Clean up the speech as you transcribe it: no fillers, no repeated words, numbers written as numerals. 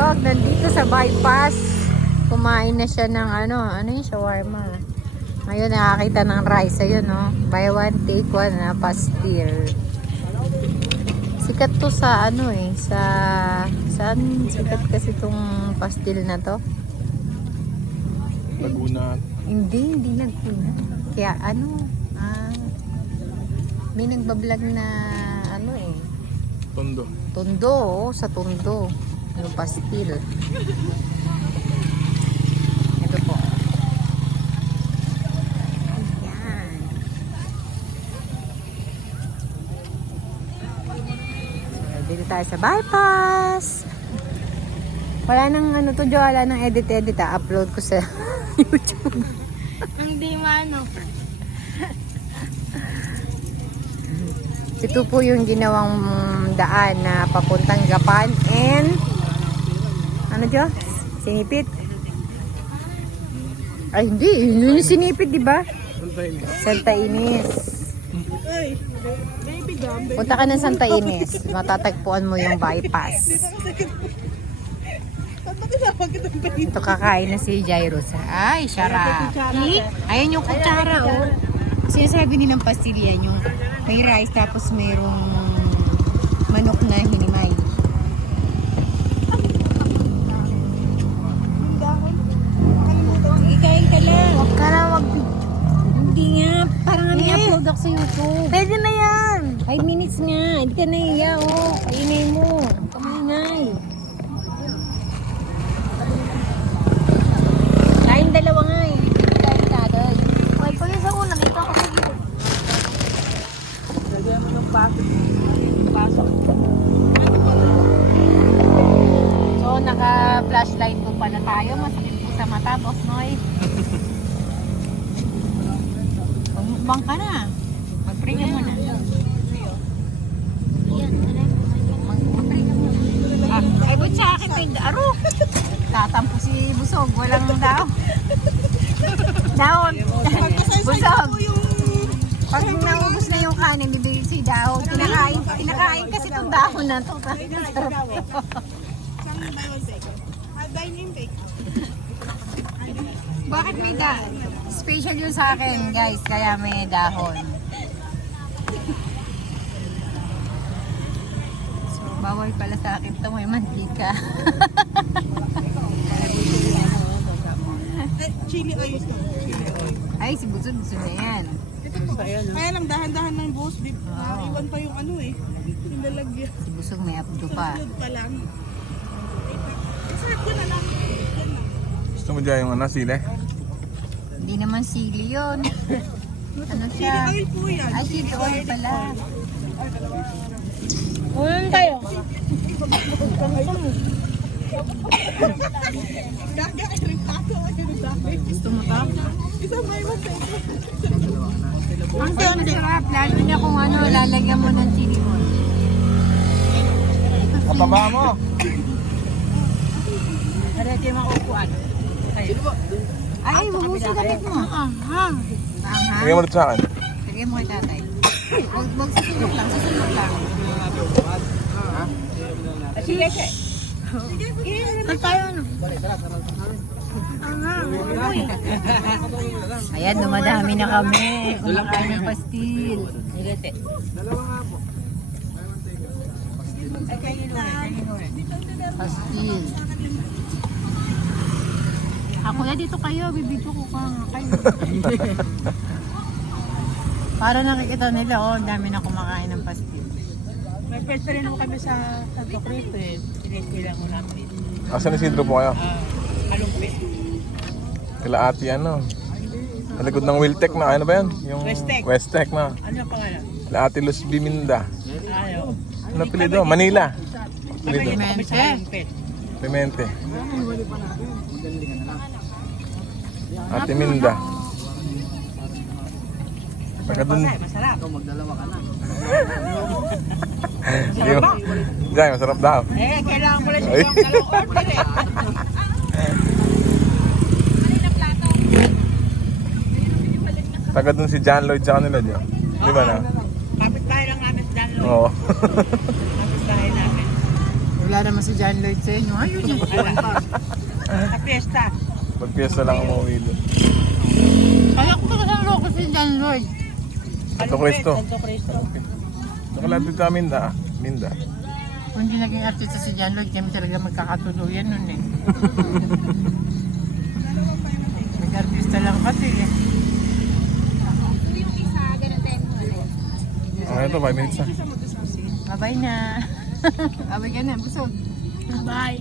Busog, nandito sa bypass. Kumain na siya ng ano yung shawarma. Ngayon nakakita ng rice. Ayun, no? Buy one, take one na pastil. Sikat to sa saan sikat kasi tong pastil na to? Laguna. Hindi Laguna. Kaya may nagbablog na Tondo. Tondo, sa Tondo. Yung pastil. Ito po. Ayan. Dito tayo sa bypass. Wala nang to, Jo. Wala nang edit. Upload ko sa YouTube. Hindi mano. Ito po yung ginawang daan na papuntang Japan and Jo? Sinipit? Ay, hindi. Yun yung sinipit, di ba? Santa Ines. Punta ka ng Santa Ines. Matatagpuan mo yung bypass. Ito kakain na si Jairus. Ay, Shara. Ayun yung kutsara, oh. Sinasabi nilang pastilya yung may rice tapos mayroong manok na hinimay. Ikain ka lang. Huwag ka na Hindi nga. Parang i-upload ako sa YouTube. Pwede na yan. 5 minutes nga. Hindi ka nahiya, oh. Kainay mo. Kamanay. Kain dalawa nga eh. Kain ka agad. May pagkisa ko, nakita ko sa iyo. Lagyan mo ng pasok. So, naka-flashlight po pala tayo. Masakit po sa mata, Boss Noy. Magmukbang ka na. Mag-pray ka muna. Mag-pray ka muna. Ay, ba't sa akin may aro? Tatampo si Busog. Walang daw. Daon. Busog. Pag naubos na yung kanin, bibigyan si Daon. Kinakain kasi itong dahon na ito. Bakit may dahon? Special yun sa akin, guys. Kaya may dahon. So, bawal pala sa akin ito. May mantika. Chili oil to. Ay, si Busog gusto na yan. Kaya lang dahan-dahan ng boss, iwan pa yung yung lalagyan. Si Busog may abdo pa. Good pa lang. Sarap ko na lang. Gusto mo dyan yung sile? Hindi naman sili yun. Ano Chili siya? oil po yan. Ay, chili oil pala. Ulan tayo. Gaga, irritado. Gusto mo to? Isang buy one take. Ang sarap. Lalo niya kung lalagyan mo ng chili oil. Kapaba mo! Narete yung makukuan. Ay, bubusi damit mo. Anghang. Lagyan mo rin sa akin. Lagyan mo kay tatay. Huwag susunod lang. Susunod lang. Sige, Saan tayo ano? Ayan, dumadami na kami. Kumakain ng pastil. Pastil. Ako na dito kayo, bibito ko ka kayo. Para nakikita nila, ang dami na kumakain ng pastil. may pwede rin mo kami sa Santo Cristo eh. Pinisilang mo namin. Asan ni Sidro po kayo? Kalumpit. Kila ate Sa likod ng Wiltec na, ano ba yan? Yung Westec. Westec na. Ano ang pangalan? Kila ate Luz Biminda. Ayaw. Ano apelido? Manila. Kami Apelido. kami sa Kalumpit. Clemente. Ate Minda. Pagka dun. Masarap. Jai, masarap daw. Kailangan mo lang Ay. siya yung dalawang order eh. Taga dun si John Lloyd sa kanila, Jo. Di ba na? Kapit bahay lang namin sa Danlo. Oo. Kapit bahay namin. Wala naman si John Lloyd sa inyo. Ayun yun. Sa piyesta. Pag-fiesta lang umuwi doon. Kaya ko ba kasang loko si John Lloyd? Santo Cristo. Santo Cristo. Nakalapit sa Minda. Minda. Kung hindi naging artista si John Lloyd, kami talaga magkakatuluyan nun eh. Nag-artista lang kasi eh. Okay, ito 5 minutes na. Bye-bye na. Bye-bye ka na, busog. Bye.